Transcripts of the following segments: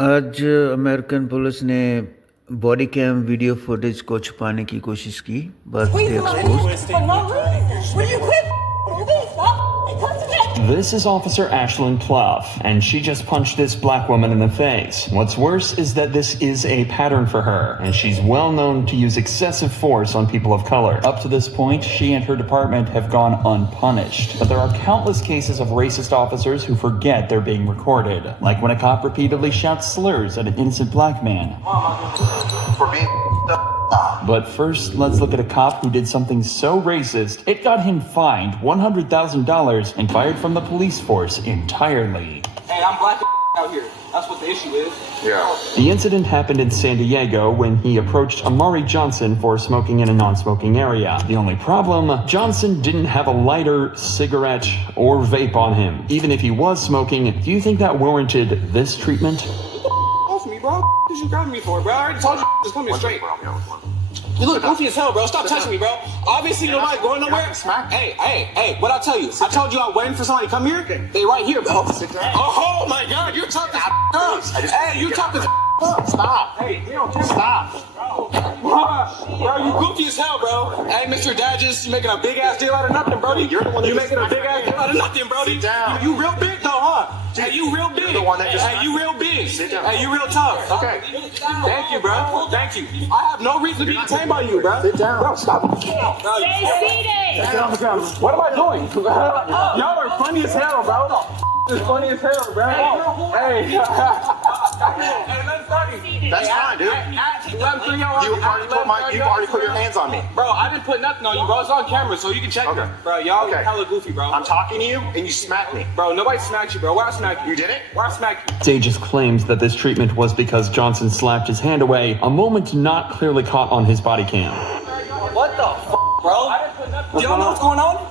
आज American police ने body cam video footage को छुपाने की कोशिश की, but they exposed. Will you quit moving? Stop touching it! This is Officer Ashlyn Pluff, and she just punched this black woman in the face. What's worse is that this is a pattern for her, and she's well known to use excessive force on people of color. Up to this point, she and her department have gone unpunished. But there are countless cases of racist officers who forget they're being recorded, like when a cop repeatedly shouts slurs at an innocent black man. For being But first, let's look at a cop who did something so racist, it got him fined $100,000 and fired from the police force entirely. Hey, I'm black out here. That's what the issue is. yeah. The incident happened in San Diego when he approached Amari Johnson for smoking in a non-smoking area. The only problem, Johnson didn't have a lighter, cigarette, or vape on him. Even if he was smoking, do you think that warranted this treatment? Off me, bro. What you grabbing me for, bro? I already told you. Just come here straight. You look goofy as hell, bro. Stop touching me, bro. Obviously, nobody's going nowhere. Hey, what I tell you? I told you I'm waiting for somebody to come here. They right here, bro. Oh my God, you're talking up. Hey, you talking up. Stop. Hey, stop. Bro, you goofy as hell, bro. Hey, Mr. Dadges, you making a big ass deal out of nothing, Brody. You're the one that making a big ass deal out of nothing, Brody. Sit down. You real big though, huh? Hey, you real big. the one that just- Hey, you real big. Sit down. Hey, you real tough. Okay. Thank you, bro. Thank you. I have no reason to be detained by you, bro. Sit down. Bro, stop. Stay seated! Get on the ground. What am I doing? Y'all are funny as hell, bro. It's funny as hell, bro. Hey. Hey, let's funny. That's fine, dude. You've already put your hands on me. Bro, I didn't put nothing on you, bro. It's on camera, so you can check Okay. it. Bro, y'all Okay. hella goofy, bro. I'm talking to you, and you smacked me. Bro, nobody smacked you, bro. Why I smack you? You did it? Why I smack you? Dages claims that this treatment was because Johnson slapped his hand away, a moment not clearly caught on his body cam. What the bro? Do y'all know what's going on?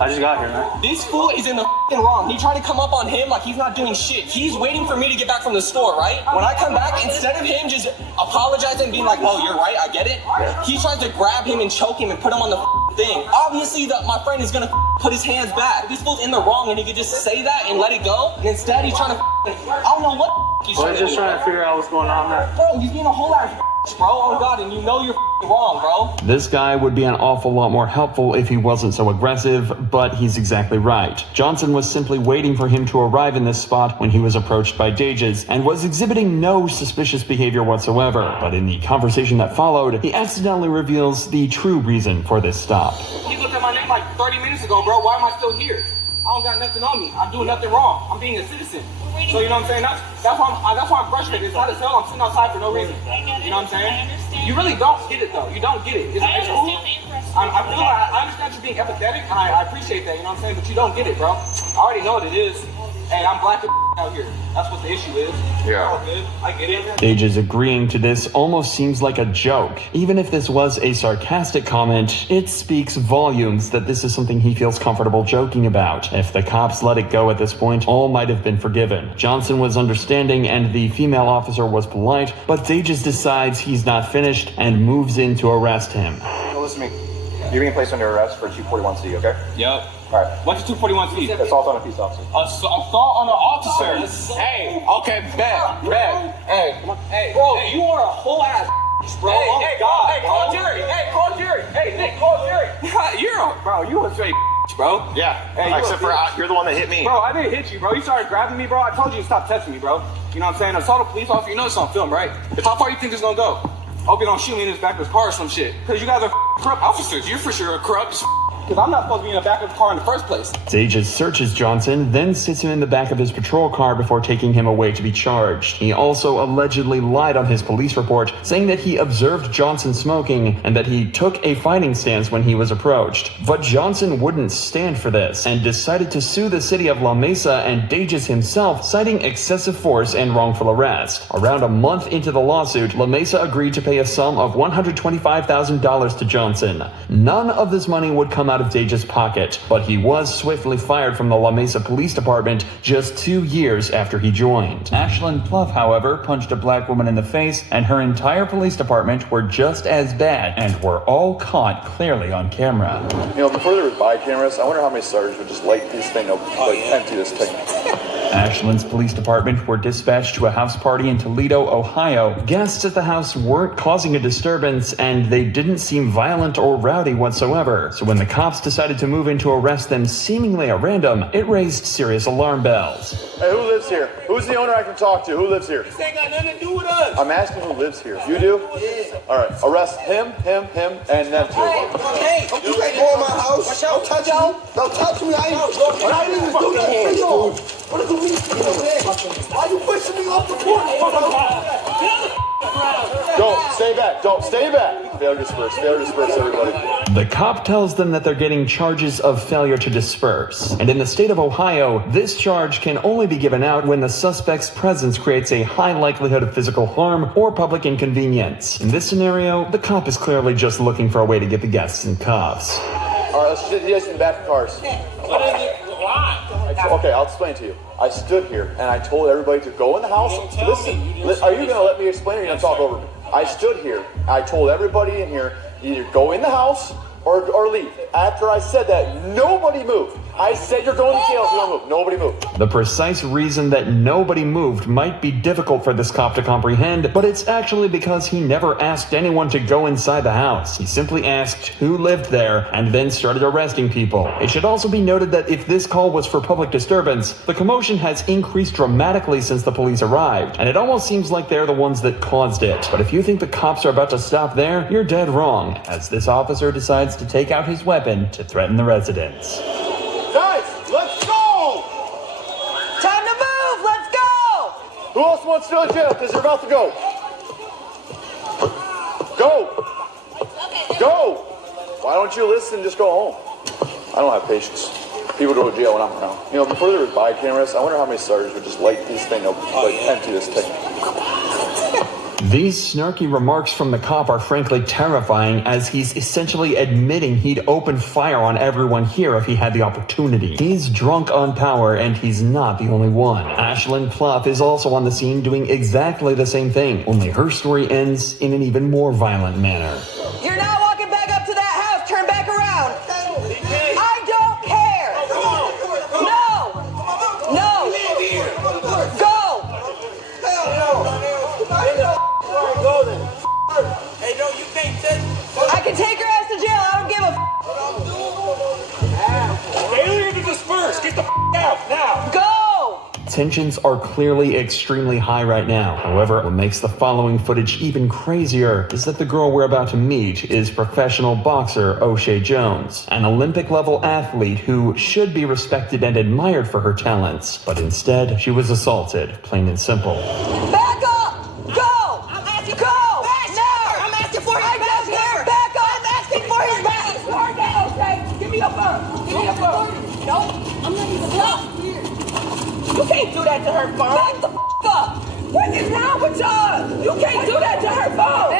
I just got here, man. This fool is in the wrong. He tried to come up on him like he's not doing shit. He's waiting for me to get back from the store, right? When I come back, instead of him just apologizing and being like, oh, you're right, I get it, he tries to grab him and choke him and put him on the thing. Obviously, my friend is gonna put his hands back. This fool's in the wrong and he could just say that and let it go. And instead, he's trying to I don't know what he's We're trying to just do. trying to figure out what's going on, man. Bro, he's being a whole ass bro. Oh, God, and you know you're wrong, bro. This guy would be an awful lot more helpful if he wasn't so aggressive, but he's exactly right. Johnson was simply waiting for him to arrive in this spot when he was approached by Dages and was exhibiting no suspicious behavior whatsoever. But in the conversation that followed, he accidentally reveals the true reason for this stop. He looked at my name like 30 minutes ago, bro. Why am I still here? I don't got nothing on me. I'm doing nothing wrong. I'm being a citizen. So you know what I'm saying? That's why I'm frustrated. It's not a cell. I'm sitting outside for no reason. You know what I'm saying? You really don't get it though. You don't get it. It's cool. I understand you being empathetic, and I appreciate that. You know what I'm saying? But you don't get it, bro. I already know what it is. Hey, I'm black out here. That's what the issue is. Yeah. All good. I get it. Dages agreeing to this almost seems like a joke. Even if this was a sarcastic comment, it speaks volumes that this is something he feels comfortable joking about. If the cops let it go at this point, all might have been forgiven. Johnson was understanding and the female officer was polite, but Dages decides he's not finished and moves in to arrest him. Listen to me. You're being placed under arrest for 241C, okay? Yep. All right. What's the 241C? Assault on a peace officer. Assault on an officer. Hey, okay, bet. Hey, bro, you are a whole ass, bro. Hey, call Jerry. Hey, Nick, call Jerry. You a straight, bro. Yeah. Hey, Except for you're the one that hit me. Bro, I didn't hit you, bro. You started grabbing me, bro. I told you to stop touching me, bro. You know what I'm saying? Assault a police officer. You know it's on film, right? How far you think it's gonna go? Hope you don't shoot me in the back of his car or some shit. Because you guys are corrupt officers. You're for sure corrupt. Because I'm not supposed to be in the back of the car in the first place. Dages searches Johnson, then sits him in the back of his patrol car before taking him away to be charged. He also allegedly lied on his police report, saying that he observed Johnson smoking and that he took a fighting stance when he was approached. But Johnson wouldn't stand for this and decided to sue the city of La Mesa and Dages himself, citing excessive force and wrongful arrest. Around a month into the lawsuit, La Mesa agreed to pay a sum of $125,000 to Johnson. None of this money would come out of Dages' pocket, but he was swiftly fired from the La Mesa Police Department just 2 years after he joined. Ashlyn Pluff, however, punched a black woman in the face, and her entire police department were just as bad and were all caught clearly on camera. You know, before there was body cameras, I wonder how many sergeants would just light this thing up, like empty this thing. Ashland's police department were dispatched to a house party in Toledo, Ohio. Guests at the house weren't causing a disturbance, and they didn't seem violent or rowdy whatsoever. So when the cops decided to move in to arrest them seemingly at random, it raised serious alarm bells. Hey, who lives here? Who's the owner I can talk to? Who lives here? This ain't got nothing to do with us. I'm asking who lives here. You do? Yeah. All right. Arrest him, and them two. Hey, you can't go in my house. Don't touch me. Don't touch me. I ain't even do that for you. What do you mean? Why you pushing me off the porch? Don't stay back. Don't stay back. Failure to disperse. Failure to disperse, everybody. The cop tells them that they're getting charges of failure to disperse. And in the state of Ohio, this charge can only be given out when the suspect's presence creates a high likelihood of physical harm or public inconvenience. In this scenario, the cop is clearly just looking for a way to get the guests in cuffs. All right, let's get you guys in the back of cars. What is it? Why? Okay, I'll explain to you. I stood here and I told everybody to go in the house. Listen, are you going to let me explain or are you going to talk over me? I stood here. I told everybody in here, either go in the house or leave. After I said that, nobody moved. I said you're going to jail if you don't move. Nobody moved. The precise reason that nobody moved might be difficult for this cop to comprehend, but it's actually because he never asked anyone to go inside the house. He simply asked who lived there and then started arresting people. It should also be noted that if this call was for public disturbance, the commotion has increased dramatically since the police arrived, and it almost seems like they're the ones that caused it. But if you think the cops are about to stop there, you're dead wrong, as this officer decides to take out his weapon to threaten the residents. Guys, let's go! Time to move! Let's go! Who else wants to go to jail? Because they're about to go. Go! Go! Why don't you listen and just go home? I don't have patience. People go to jail when I'm around. You know, before there was body cameras, I wonder how many sergeants would just light this thing up, like empty this thing. These snarky remarks from the cop are frankly terrifying, as he's essentially admitting he'd open fire on everyone here if he had the opportunity. He's drunk on power, and he's not the only one. Ashlyn Pluff is also on the scene doing exactly the same thing, only her story ends in an even more violent manner. You're not walking back up to that house. Turn back around. I don't care. No. Go. Hey, no, you can't touch. I can take your ass to jail. I don't give a Failure to disperse. Get the out now. Go. Tensions are clearly extremely high right now. However, what makes the following footage even crazier is that the girl we're about to meet is professional boxer O'Shea Jones, an Olympic-level athlete who should be respected and admired for her talents. But instead, she was assaulted, plain and simple. Back up. Go. I'm asking. Go. Now. I'm asking for his back. Back up. I'm asking for his back. Okay. Give me your phone. Give me your phone. No. I'm not even up. You can't do that to her phone. Back the up. What is wrong with y'all? You can't do that to her phone.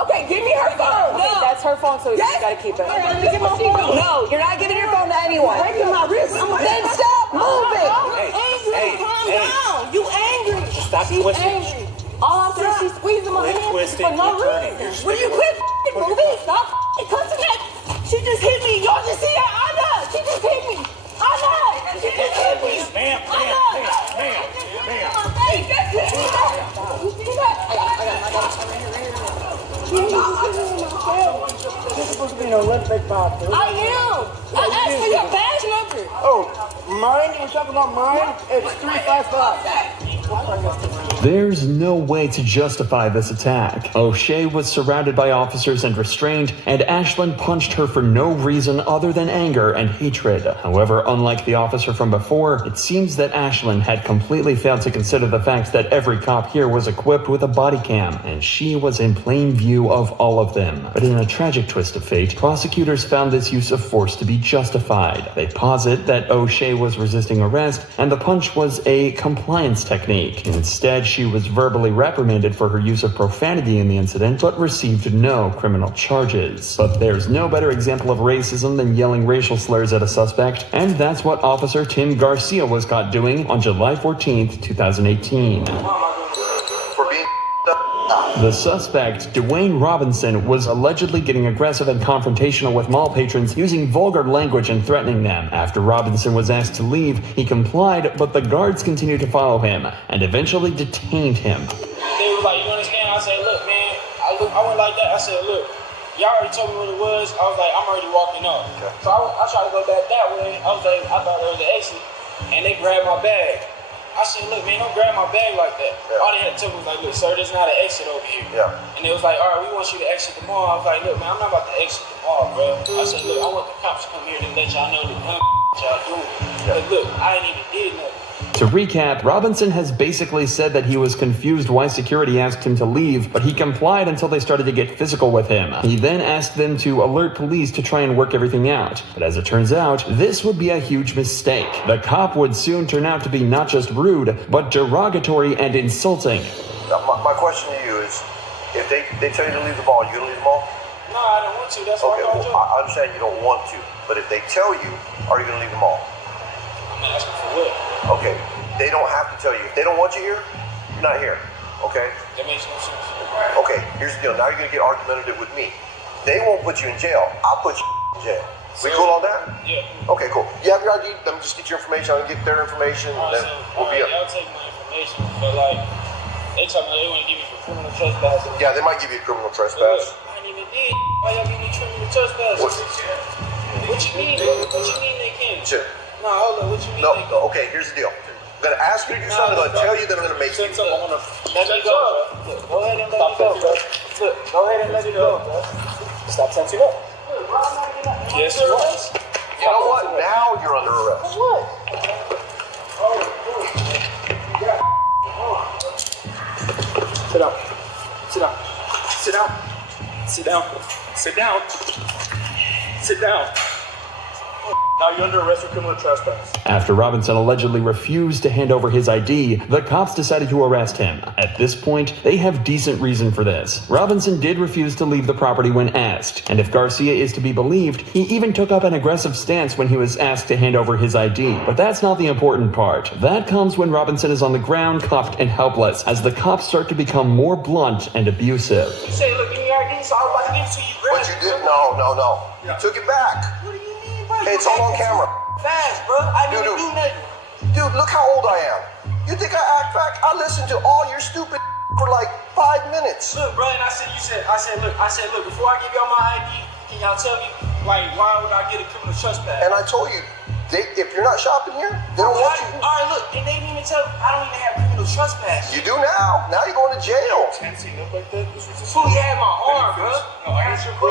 Okay, give me her phone. No. That's her phone, so you gotta keep it. Give my phone. No, you're not giving your phone to anyone. Breaking my wrist. Then stop moving. Hey, Calm down. You angry. Stop She's twisting. angry. All I'm saying, she's squeezing my hand twisting. for no You're turning. reason. Will you quit moving? Stop cussing at. She just hit me. Y'all just see that? I know. She just hit me. I know. She just hit me. Ma'am. Hey, that's it. You see that? You're supposed to be an Olympic boxer. I am. I asked for your badge number. Oh, mine? We're talking about mine? It's 355. There's no way to justify this attack. O'Shea was surrounded by officers and restrained, and Ashlyn punched her for no reason other than anger and hatred. However, unlike the officer from before, it seems that Ashlyn had completely failed to consider the fact that every cop here was equipped with a body cam, and she was in plain view of all of them. But in a tragic twist of fate, prosecutors found this use of force to be justified. They posit that O'Shea was resisting arrest, and the punch was a compliance technique. Instead, she was verbally reprimanded for her use of profanity in the incident, but received no criminal charges. But there's no better example of racism than yelling racial slurs at a suspect, and that's what Officer Tim Garcia was caught doing on July 14th, 2018. The suspect, Dwayne Robinson, was allegedly getting aggressive and confrontational with mall patrons using vulgar language and threatening them. After Robinson was asked to leave, he complied, but the guards continued to follow him and eventually detained him. They was like, you understand? I said, look, man, I went like that. I said, look, y'all already told me what it was. I was like, I'm already walking off. Okay. So I tried to go back that way. I was like, I thought there was an exit, and they grabbed my bag. I said, look, man, don't grab my bag like that. Yeah. All they had to tell me was like, look, sir, there's not an exit over here. Yeah. And they was like, all right, we want you to exit the mall. I was like, look, man, I'm not about to exit the mall, bro. I said, look, I want the cops to come here to let y'all know the dumb y'all doing. Yeah. But look, I ain't even did nothing. To recap, Robinson has basically said that he was confused why security asked him to leave, but he complied until they started to get physical with him. He then asked them to alert police to try and work everything out. But as it turns out, this would be a huge mistake. The cop would soon turn out to be not just rude, but derogatory and insulting. My question to you is, if they tell you to leave the mall, you gonna leave the mall? No, I don't want to. That's why I understand you don't want to, but if they tell you, are you gonna leave the mall? I'm asking for what? Okay, they don't have to tell you. If they don't want you here, you're not here. Okay? That makes no sense. Okay, here's the deal. Now you're gonna get argumentative with me. They won't put you in jail. I'll put you in jail. We cool on that? Yeah. Okay, cool. You have your ID. Let me just get your information. I'm gonna get their information. All right, and then so, we'll be up. Y'all take my information, but like, they told me they want to give me for criminal trespassing. Yeah, they might give you a criminal trespass. I ain't even did. Why y'all give me criminal trespassing? What you mean? What you mean they can't? Shit. No, hold on. What you mean? No, okay, here's the deal. I'm gonna ask you to do something, I'm gonna tell you that I'm gonna make you. Let me go, bro. Go ahead and let me go, bro. Look, go ahead and let me go, bro. Stop tensing up. Yes, you are. You know what? Now you're under arrest. What? Sit down. Sit down. Sit down. Sit down. Sit down. Sit down. Now you're under arrest for criminal trespass. After Robinson allegedly refused to hand over his ID, the cops decided to arrest him. At this point, they have decent reason for this. Robinson did refuse to leave the property when asked, and if Garcia is to be believed, he even took up an aggressive stance when he was asked to hand over his ID. But that's not the important part. That comes when Robinson is on the ground, cuffed and helpless, as the cops start to become more blunt and abusive. You say, look, give me your ID, so I was about to give it to you. But you did? No. You took it back. What do you mean, bro? Hey, it's all on camera. Fast, bro. I didn't do nothing. Dude, look how old I am. You think I act back? I listened to all your stupid for like 5 minutes. Look, bro, and I said, look, before I give y'all my ID, can y'all tell me, like, why would I get a criminal trespass? And I told you, if you're not shopping here, they don't want you. All right, look, and they didn't even tell me, I don't even have criminal trespass. You do now. Now you're going to jail. Fool, you had my arm, bro. No, I answered, bro.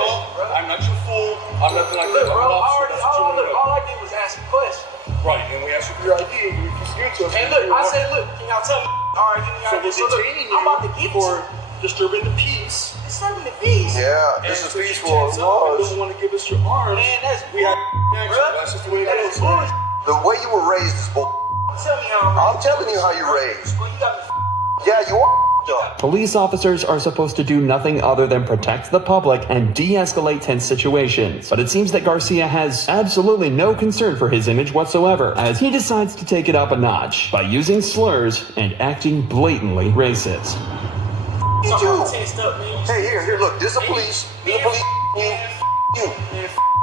I'm not your fool. I'm nothing like that. Look, bro, all I did was ask a question. Right, and we asked you for your ID, and you refused to give it to us. And look, I said, look, can y'all tell me? All right, give me your ID. So look, I'm about to give it for disturbing the peace. Disturbing the peace? Yeah, this is peaceful. You don't want to give us your arms. Man, that's we had action. That's just the way it is. The way you were raised is bull. Tell me how I'm telling you how you're raised. Well, you got me Yeah, you are up. Police officers are supposed to do nothing other than protect the public and de-escalate tense situations. But it seems that Garcia has absolutely no concern for his image whatsoever, as he decides to take it up a notch by using slurs and acting blatantly racist. You do. Hey, here, look, this is the police. This is the police. You.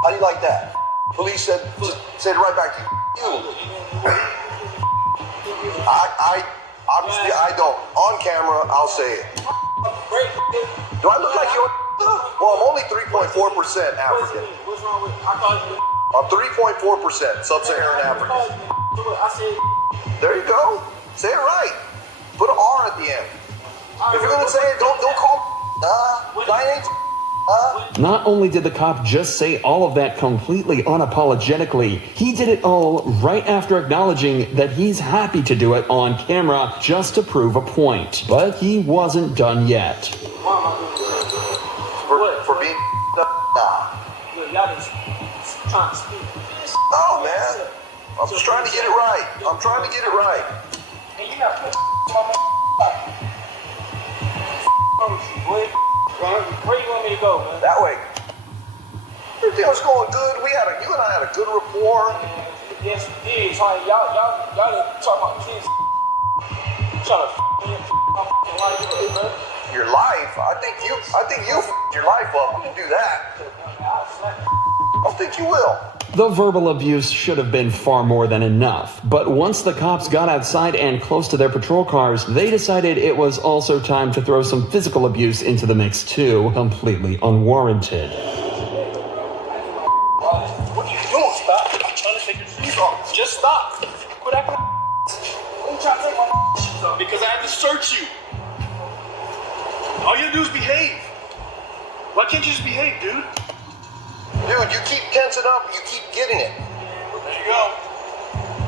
How do you like that? Police said it right back to you. Obviously I don't. On camera, I'll say it. Do I look like you? Well, I'm only 3.4% African. What's wrong with I called you? I'm 3.4% Sub-Saharan African. I said. There you go. Say it right. Put an R at the end. If you're gonna say it, don't call. Not only did the cop just say all of that completely unapologetically, he did it all right after acknowledging that he's happy to do it on camera just to prove a point. But he wasn't done yet. For being Y'all just trying to speak. Oh man, I'm just trying to get it right. I'm trying to get it right. And you got put where you want me to go, man? That way. Everything was going good. You and I had a good rapport. Yes, we did. Y'all didn't talk about kids. Trying to Your life? I think you f***ed your life up. You can do that. I don't think you will. The verbal abuse should have been far more than enough, but once the cops got outside and close to their patrol cars, they decided it was also time to throw some physical abuse into the mix too, completely unwarranted. What are you doing? Stop. I'm trying to take your shoes off. Just stop. Quit acting. Why you trying to take my shoes off? Because I had to search you. All you gotta do is behave. Why can't you just behave, dude? Dude, you keep tensing up, you keep getting it. There you go.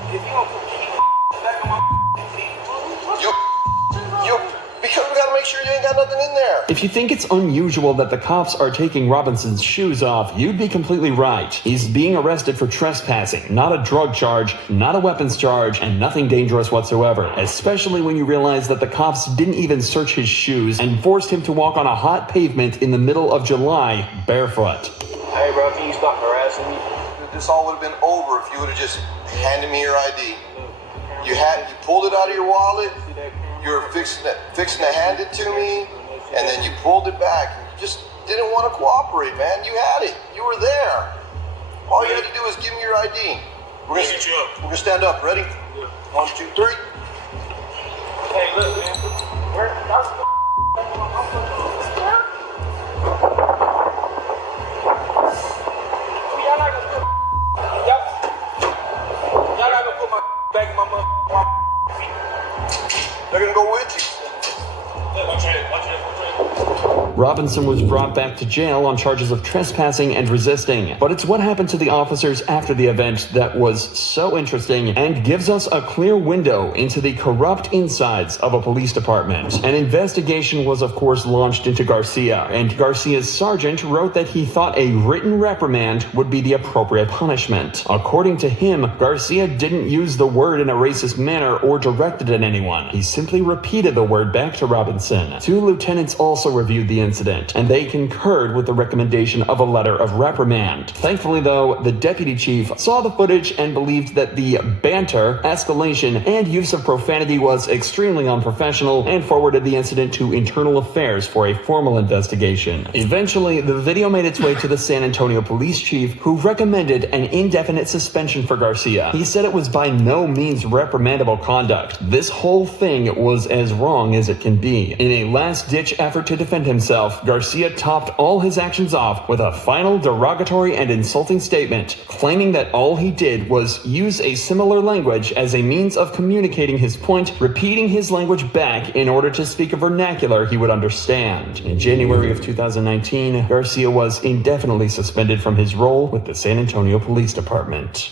If you don't put your back on my feet, Because we gotta make sure you ain't got nothing in there. If you think it's unusual that the cops are taking Robinson's shoes off, you'd be completely right. He's being arrested for trespassing, not a drug charge, not a weapons charge, and nothing dangerous whatsoever, especially when you realize that the cops didn't even search his shoes and forced him to walk on a hot pavement in the middle of July, barefoot. Hey, bro, can you stop harassing me? This all would have been over if you would have just handed me your ID. You pulled it out of your wallet, you were fixing to hand it to me, and then you pulled it back. You just didn't want to cooperate, man. You had it. You were there. All you had to do was give me your ID. We're gonna stand up. Ready? 1, 2, 3. Hey, look, man. Y'all not gonna put my back in my They're gonna go with you. Watch it. Robinson was brought back to jail on charges of trespassing and resisting. But it's what happened to the officers after the event that was so interesting and gives us a clear window into the corrupt insides of a police department. An investigation was of course launched into Garcia, and Garcia's sergeant wrote that he thought a written reprimand would be the appropriate punishment. According to him, Garcia didn't use the word in a racist manner or directed at anyone. He simply repeated the word back to Robinson. 2 lieutenants also reviewed the incident, and they concurred with the recommendation of a letter of reprimand. Thankfully, though, the deputy chief saw the footage and believed that the banter, escalation, and use of profanity was extremely unprofessional and forwarded the incident to Internal Affairs for a formal investigation. Eventually, the video made its way to the San Antonio police chief, who recommended an indefinite suspension for Garcia. He said it was by no means reprimandable conduct. This whole thing was as wrong as it can be. In a last-ditch effort to defend himself, Garcia topped all his actions off with a final derogatory and insulting statement, claiming that all he did was use a similar language as a means of communicating his point, repeating his language back in order to speak a vernacular he would understand. In January of 2019, Garcia was indefinitely suspended from his role with the San Antonio Police Department.